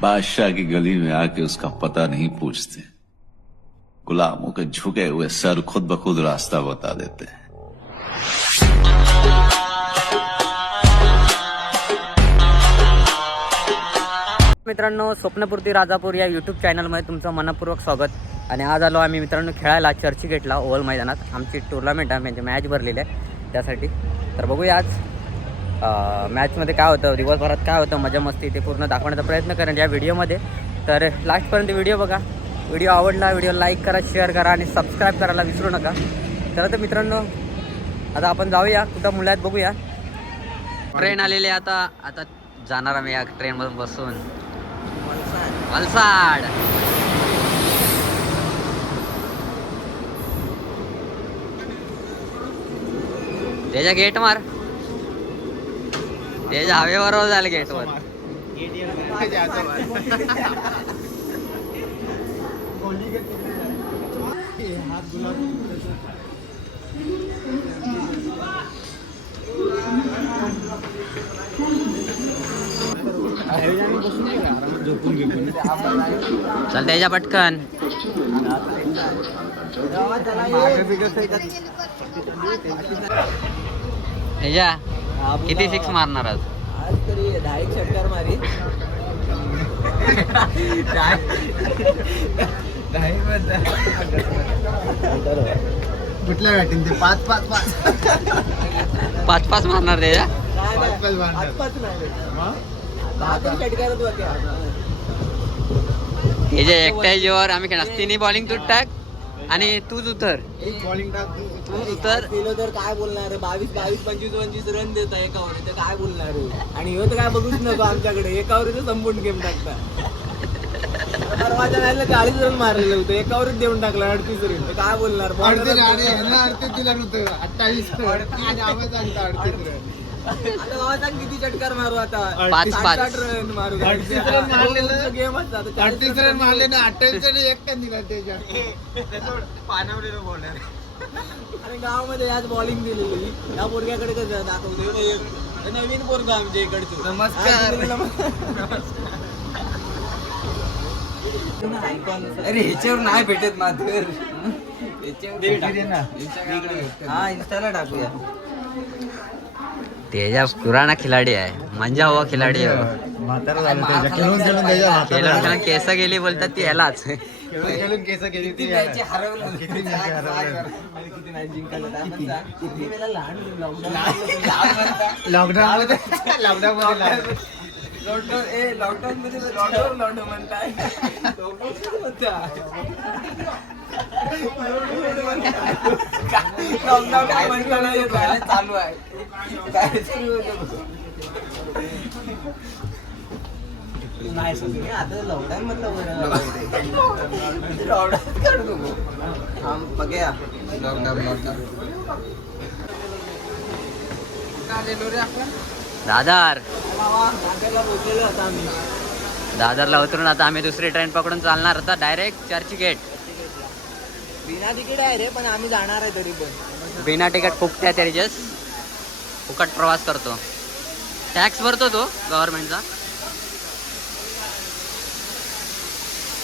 बादशाह की गली में आके उसका पता नहीं पूछते, गुलामों के झुके हुए सर खुद ब खुद रास्ता बता देते हैं। मित्रांनो, स्वप्नपूर्ती राजापूर या यूट्यूब चॅनलमध्ये तुमचं मनपूर्वक स्वागत. आणि आज आलो आम्ही मित्रांनो खेळायला चर्चगेटला ओव्हल मैदानात. आमची टुर्नामेंट आहे, म्हणजे मॅच भरलेली आहे त्यासाठी. तर बघूया आज मॅचमध्ये काय होतं, दिवसभरात काय होतं, मजा मस्ती ते पूर्ण दाखवण्याचा प्रयत्न करेन या व्हिडिओमध्ये. तर लास्टपर्यंत व्हिडिओ बघा. व्हिडिओ आवडला व्हिडिओ लाईक करा, शेअर करा आणि सबस्क्राईब करायला विसरू नका. तर आता मित्रांनो, आता आपण जाऊया कुठं मुलात बघूया. ट्रेन आलेली आहे. आता जाणार आम्ही या ट्रेनमधून बसून वलसाड. त्याच्या गेट मार, त्याच्या हवेबरोबर झालं गेटवर. चल त्याच्या पटकन. किती सिक्स मारणार आज? तरी 10 षटकार मारी. कुठल्या बॅटिंग ते 5-5 पाच मारणार त्याच्या. त्याच्या एकट्या जीवावर आम्ही खेळणार. तिन्ही बॉलिंग तू टाक आणि तूच उतर. बॉलिंग तूच उतर. केलं तर काय बोलणार? 22-25 रन देता एकावर, तर काय बोलणार? आणि ह्यो तर काय बघूच नको आमच्याकडे. एकावर संपूर्ण गेम टाकता. परवाच्या मॅचला 40 रन मारलेलं होतं, एकावरच देऊन टाकला 38 रन. तर काय बोलणार? 38 दिला नव्हतं. 28 आता बाबा सांग किती षटकार मारू आता? 5 रन मारू. 38 रन मारलेलं. गेम असतात. 38 रन मारले ना, 28 रन एक टन दिला त्याच्या. आणि गावामध्ये आज बॉलिंग दिलेली. या पोरग्याकडे कसं दाखवतो? नवीन पोरगा आमच्या इकडचं. नमस्कार. अरे ह्याच्यावर नाही भेटत मात्र. हा, इंस्टाला टाकूया. तेजा पुराना खिलाडी आहे, मंजा हुआ खिलाडी आहे. खेळून केस गेली बोलतात ती यालाच. खेळून केस गेली ती लॉकडाऊन मध्ये लॉकडाऊन म्हणताय. चालू आहे. नाही आता लॉकडाऊन मधलं बघूया. दादर पोचलेलो होता आम्ही. दादरला उतरून आता आम्ही दुसरी ट्रेन पकडून चालणार होता डायरेक्ट चर्चगेट. बिना तिकीट आहे रे, पण आम्ही जाणार आहे तरी पण. बिना तिकीट फुकट्या तरी फुकट प्रवास करतो. टॅक्स भरतो तो गव्हर्नमेंटचा.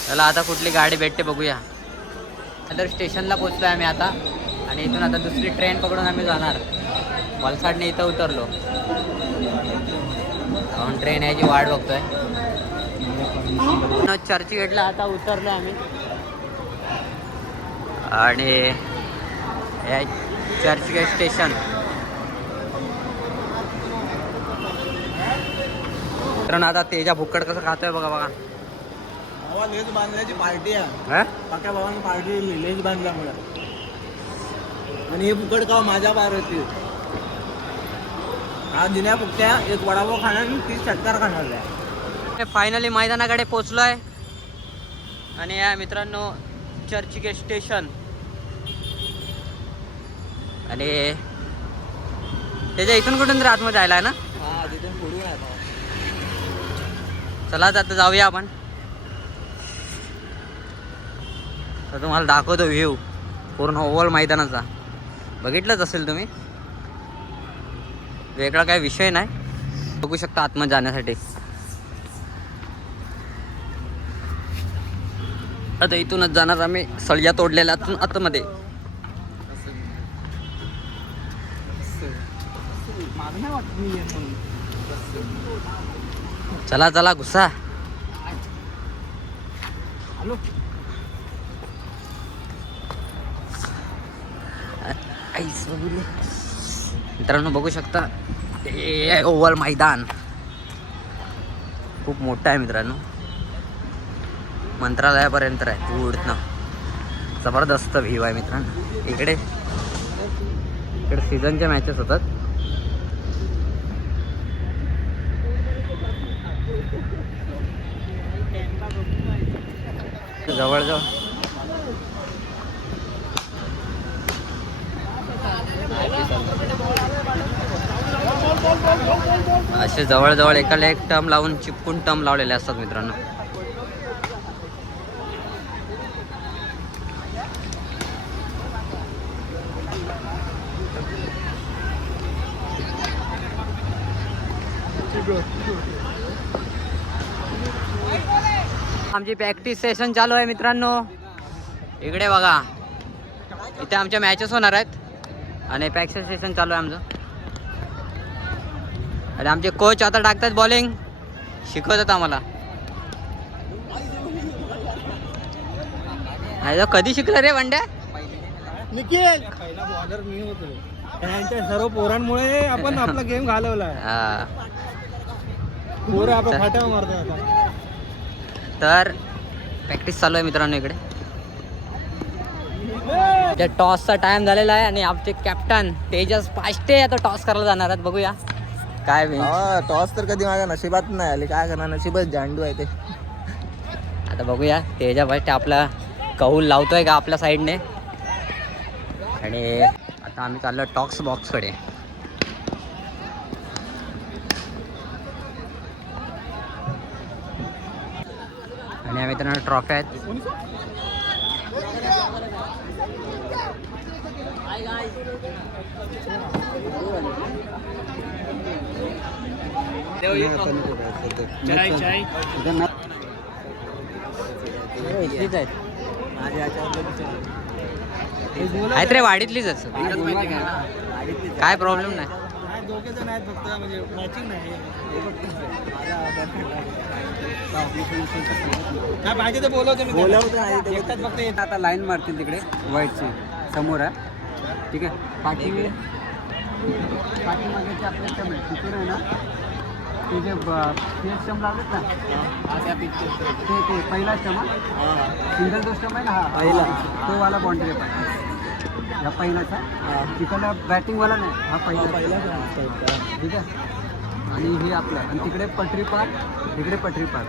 त्याला आता कुठली गाडी भेटते बघूया. दादर स्टेशनला पोचलोय आम्ही आता. आणि इथून आता दुसरी ट्रेन पकडून आम्ही जाणार. वलसाडने इथं उतरलो. ट्रेन याची वाट बघतोय. चर्चगेटला आता उतरलो आम्ही. आणि या चर्चगेट स्टेशन. तर आता तेजा भुक्कड कसं खातोय बघा बघा. लेज बांधण्याची पार्टी आहे. काका भावाने पार्टी लेज बांधल्यामुळे. आणि हे फुकट खाव माझ्या पार्टी. हा जुन्या फुकट्या एक वडापाव खाणार आणि 30 षटकार खाणार आहे. फायनली मैदानाकडे पोचलोय. आणि या मित्रांनो चर्चगेट स्टेशन. आणि त्याच्या इथून कुठून तर आतमध्ये जायला आहे ना. हा, तिथून पुढून आता. चला आता जाऊया आपण. तर तुम्हाला दाखवतो व्ह्यू पूर्ण ओव्हल मैदानाचा. बघितलंच असेल तुम्ही. वेगळा काही विषय नाही. बघू शकता आतमध्ये जाण्यासाठी. आता इथूनच जाणार आम्ही सळ्या तोडलेल्या आतमध्ये. चला चला घुसा. मित्रांनो बघू शकता हे ओव्हल मैदान खूप मोठं आहे मित्रांनो. मंत्रालयापर्यंत आहे उडणं. जबरदस्त व्ह्यू आहे मित्रांनो. इकडे सीझनच्या मॅचेस होतात. जवळजवळ असे जवळजवळ एकाला एक टर्म लावून चिपकून टर्म लावलेले असतात मित्रांनो. आमची प्रॅक्टिस सेशन चालू आहे मित्रांनो. इकडे बघा इथे आमच्या मॅचेस होणार आहेत आणि प्रॅक्टिस सेशन चालू आहे आमचं. आणि आमचे कोच आता टाकतात बॉलिंग, शिकवतात आम्हाला. कधी शिकलं रे वंड्या? निखिल पहिला बॉलर मी होतो. त्यांच्या सर्व पोरांमुळे आपण आपला गेम घालवलाय. पोरं आपण फाट्या मारतो आता. तर प्रॅक्टिस चालू आहे मित्रांनो इकडे. त्या टॉसचा टाइम झालेला आहे आणि आमचे कॅप्टन तेजस पाष्टे आता टॉस करायला जाणार आहेत. बघूया काय टॉस तर कधी माझ्या नशिबात नाही आली. काय करणार, नशिबच जांडू आहे ते. आता बघूया तेजा पाष्टे आपला कौल लावतोय का आपल्या साईडने. आणि आता आम्ही चाललो टॉक्स बॉक्सकडे. आणि आम्ही त्यांना ट्रॉफी आहेत. इथलीच आहेत आहेत रे, वाडीतलीच आहेत. काय प्रॉब्लेम नाही. दोघे जण आहेत फक्त, म्हणजे मॅचिंग नाही. काय पाहिजे ते बोलवतो मी. एकटाच फक्त आता लाईन मारतील तिकडे व्हाईटची समोर आहे. ठीक आहे. पाठीमागे आपले स्टंप आहे तिकडे आहे ना, ते जे स्टंप लावलेत ना ते पहिला स्टंप सिंगल जो स्टंप आहे ना हा पहिला, तो वाला बाउंड्री आहे. हा पहिलाचा तिकडला बॅटिंगवाला नाही, हा पहिला. ठीक आहे. आणि हे आपलं आणि तिकडे पटरी पार, तिकडे पटरी पार.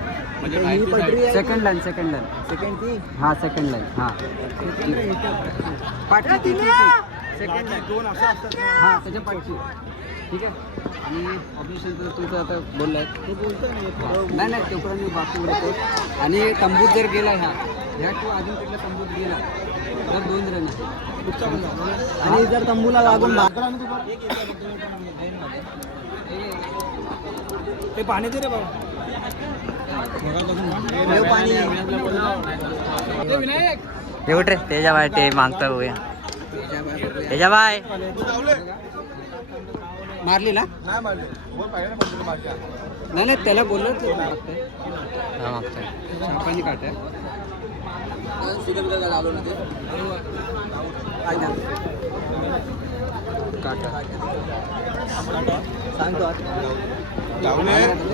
सेकंड लाईन सेकंड ती हां सेकंड लाईन हां पाठी सेकंड लाईन दोन असं असतात हां त्याच्या पाठची. ठीक आहे. आणि ऑब्जेक्शन तुमचं आता बोललं आहे ते बोलतं नाही तेवढं मी बाकी उडतो. आणि तंबूत जर गेला ह्या टू अजून तिकडल्या तंबूत गेला तर 2 रन. आणि जर तंबूला लागून ते पाणी दे रे बाबा. एवढ रे तेजाबाई ते मागता बघूया. तेजाबाई मारली ना? नाही त्याला बोललो मागतोय पाणी काट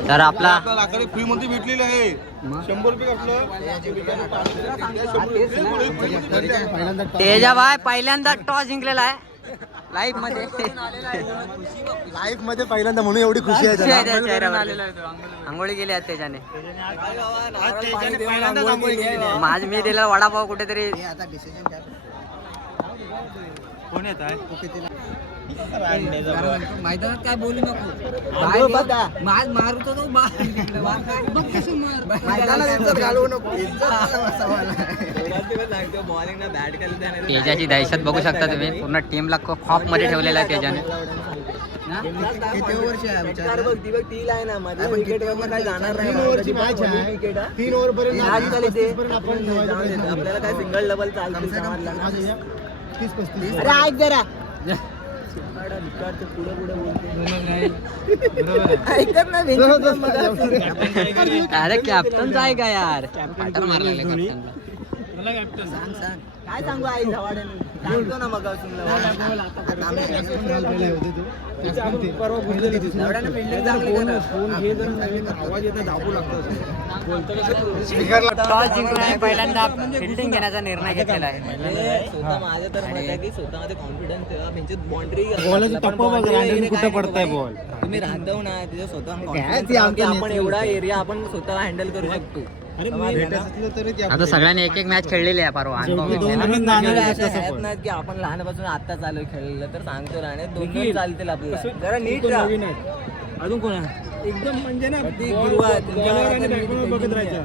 तर आपला फ्री मध्ये भेटलेले आहे 100 रुपये आपलं. तेजाबाई पहिल्यांदा टॉस जिंकलेला आहे लाईफ मध्ये पहिल्यांदा, म्हणून एवढी खुशी आहे चेहऱ्यावर. आंघोळी केली आहेत त्याच्याने. माझ मी दिला वडापाव कुठेतरी. कोण येत आहे मैदानात काय बोलू नको. मारतो तो तेजाची दहशत बघू शकता तुम्ही. पूर्ण टीमला खॉप मध्ये ठेवलेला आहे तेजाने. किती वर्ष आहे बघ ती बघ ती लाईन आहे मध्ये विकेट वर काय जाणार नाही मॅच आहे 3 ओव्हर पर्यंत आपल्याला काय सिंगल डबल चालते अरे ऐक जरा पुढे बोलते ऐकत ना अरे कॅप्टन आहे का यार कॅप्टन मारला सांग काय सांगू आई झवाडे सांगतो ना मग टॉस जिंकून पहिल्यांदा फिल्डिंग घेण्याचा निर्णय घेतलेला आहे. माझं तर मत आहे की स्वतःमध्ये कॉन्फिडन्स ठेवा म्हणजे बाउंड्री कुठं पडताय बॉल तुम्ही राहतो ना तिथे स्वतः आपण एवढा एरिया आपण स्वतः हँडल करू शकतो. आता सगळ्यांनी एक एक मॅच खेळलेली आहे परवा की आपण लहानपासून आता चालू खेळलेलं तर सांगतो राहणे 2 चालतील आपल्याला जरा नीट अजून कोण आहे एकदम म्हणजे ना बघत राहायचं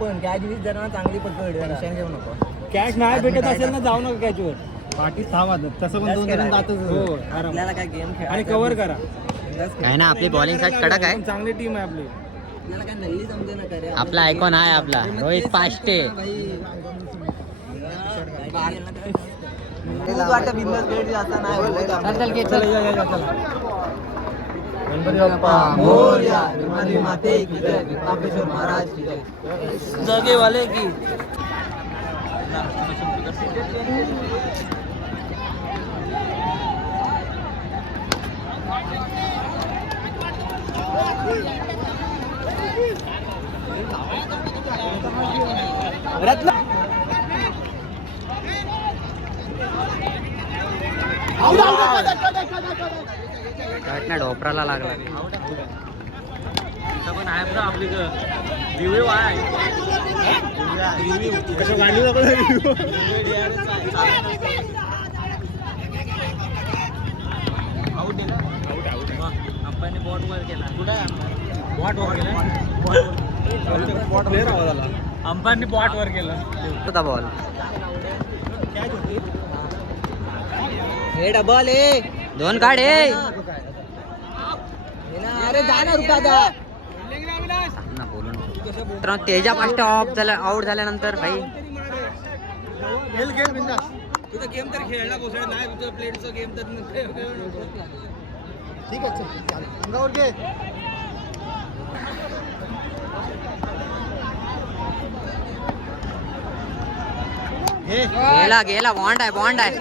पण कॅच वीस जरा चांगली पकड टेन्शन घेऊ नको. कॅच नाही भेटत असेल ना जाऊ नका कॅचवर बाकी थांबा तसं पण 2 जण जातच आपल्याला काय गेम खेळ आणि कव्हर करा काय ना आपली बॉलिंग साईड कडक आहे. चांगली टीम आहे आपली आपल्याला काय नल्ली समजे ना करे आपला आयकॉन आहे आपला रोहित पाष्टे. वाटतं बिंदास खेळ असा नाही गणपती बाप्पा मोरया विमानी माते की जय विकापेश्वर महाराज की जय जगे वाले की रत्न ना ढोपराला लागला. पण आहे आपली रिव्ह्यू आहे अंपायरने बॉट वर केला बॉट वर केला अंपायरने बॉट वर केला होता बॉल हे डबल ए 2 काढे. अरे जा ना रुपा दा बोलून तेजा पाष्टे ऑफ झाला आउट झाल्यानंतर भाई तुझा गेम तर खेळला कोसळ नाही तुझं प्लेटचा गेम तर ठीक आहे गेला गेला बॉन्ड आहे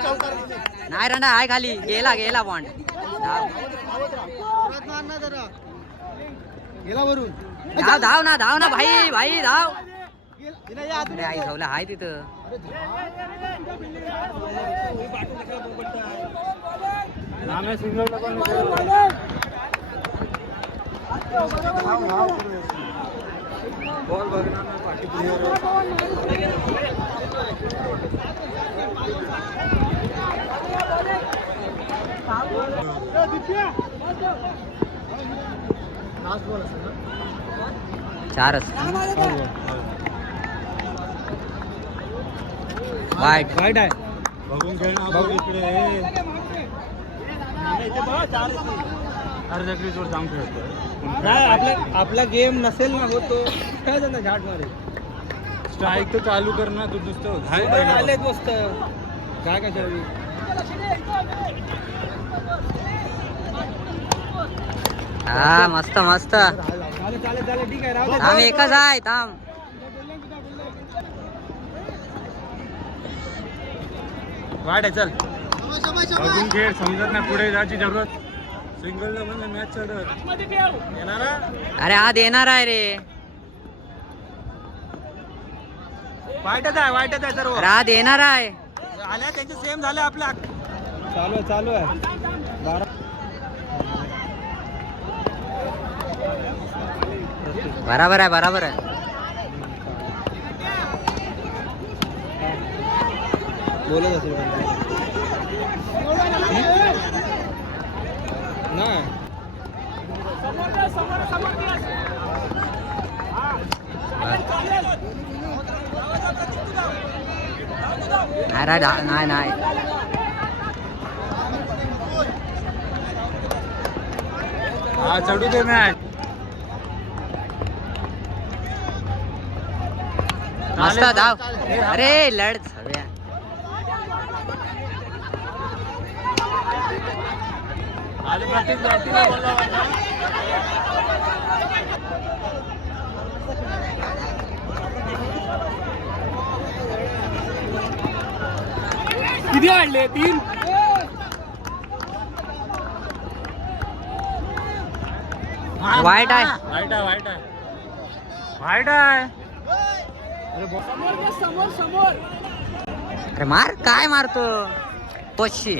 नाही रंडा आहे खाली गेला बॉन्ड. धाव ना भाई धाव. अरे आई धावला हाय तिथं चारच वाईट आहे बघून खेळ बघ इकडे अर्धक्रीजवर जाऊन खेळतो आपला गेम नसेल ना होतो खेळायचा ना झाट मारे स्ट्राईक तर चालू कर ना तू नुसतं आलेच मस्त काय कशावी हा मस्त चालेल ठीक आहे राहू थांब एकच आहे थांब. वाढ आहे चल अजून खेळ समजत नाही पुढे जायची जरूरत सिंगल म्हणजे मॅच येणार अरे हा देणार आहे रे वाईटच आहे सर्व अरे हा देणार आहे आल्या त्यांचे सेम झाले आपल्या चालू आहे बराबर आहे बोलत असेल नाही हा चढू दे मॅच. मस्त धाव. अरे लढ हव्या. किती वाढले 3. वाईट आहे. वाईट आहे वाईट आहे वाईट आहे. अरे मार काय मारतो पशी.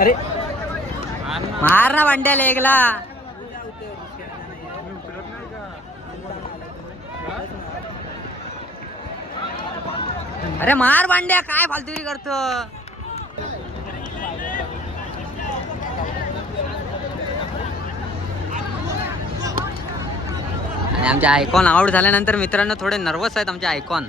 अरे मार ना भांड्या लेगला. अरे मार भांड्या काय फालतुरी करतो. आणि आमचे आयकॉन आउट झाल्यानंतर मित्रांनो थोडे नर्वस आहेत आमचे आयकॉन.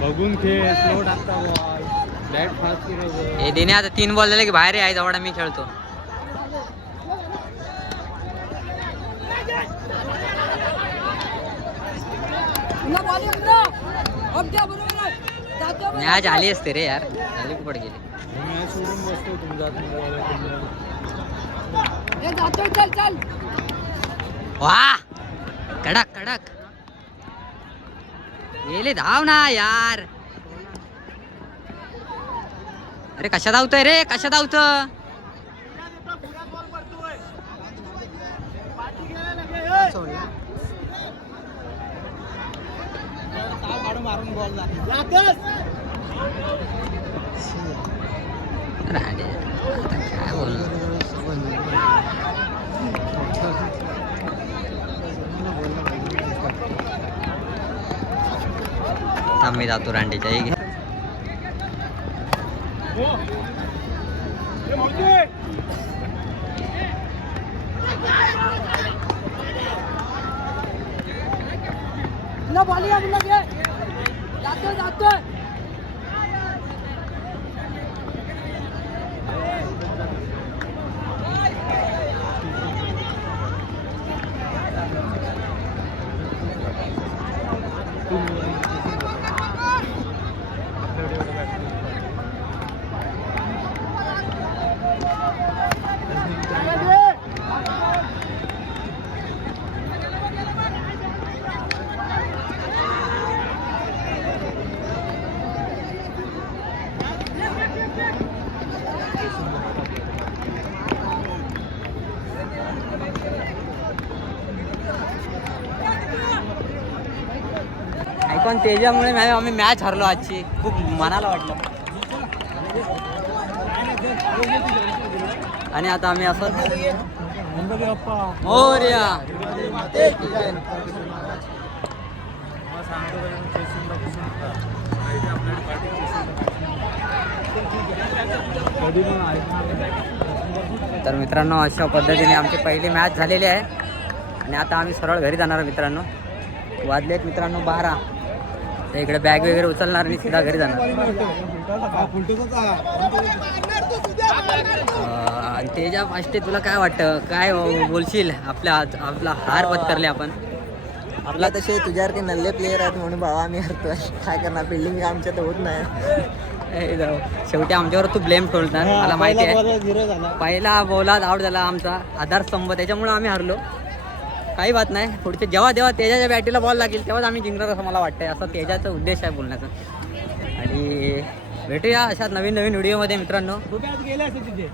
बघून खेळ. स्लो टाकता बॉल. Bat fast फिरव. हे दिने आता 3 बॉल झाले की बाहेर आहे जवळ मी खेळतो. मॅच आली असते रे यार. झाली कुठे गेली. मॅच सोडून बसतो तुमचा. वा कडक कडक गेले. धाव ना यार. अरे कशा धावतोय रे कशा धावत. मारून बॉल काय बोलणार. थांब मी जातो रांडेच्या. आयकॉन तेजामुळे आम्ही मॅच हरलो आजची. खूप मनाला वाटलं. आणि आता आम्ही असं मोरया. तर मित्रांनो अशा पद्धतीने आमची पहिली मॅच झालेली आहे. आणि आता आम्ही सरळ घरी जाणार मित्रांनो. वाजलेत मित्रांनो 12. तर इकडे बॅग वगैरे उचलणार आणि सीधा घरी जाणार. तेजा फास्टे तुला काय वाटतं. काय बोलशील. आपला हार पत्करले आपण. आपला तसे तुझ्यासारखे नल्ले प्लेयर आहेत म्हणून भावा आम्ही हरतोय. काय करणार. फिल्डिंग आमच्या तर होत नाही. शेवटी आमच्यावर तू ब्लेम ठेवणार. मला माहिती आहे पहिला बॉलात आउट झाला आमचा आधारस्तंभ. त्याच्यामुळे आम्ही हरलो. काही बात नाही. पुढचे जेव्हा तेजाच्या बॅटीला बॉल लागेल तेव्हाच आम्ही जिंकणार असं मला वाटतंय. असा तेजाचा उद्देश आहे बोलण्याचा. आणि भेटूया अशा नवीन व्हिडिओमध्ये मित्रांनो. गेले असते तिथे.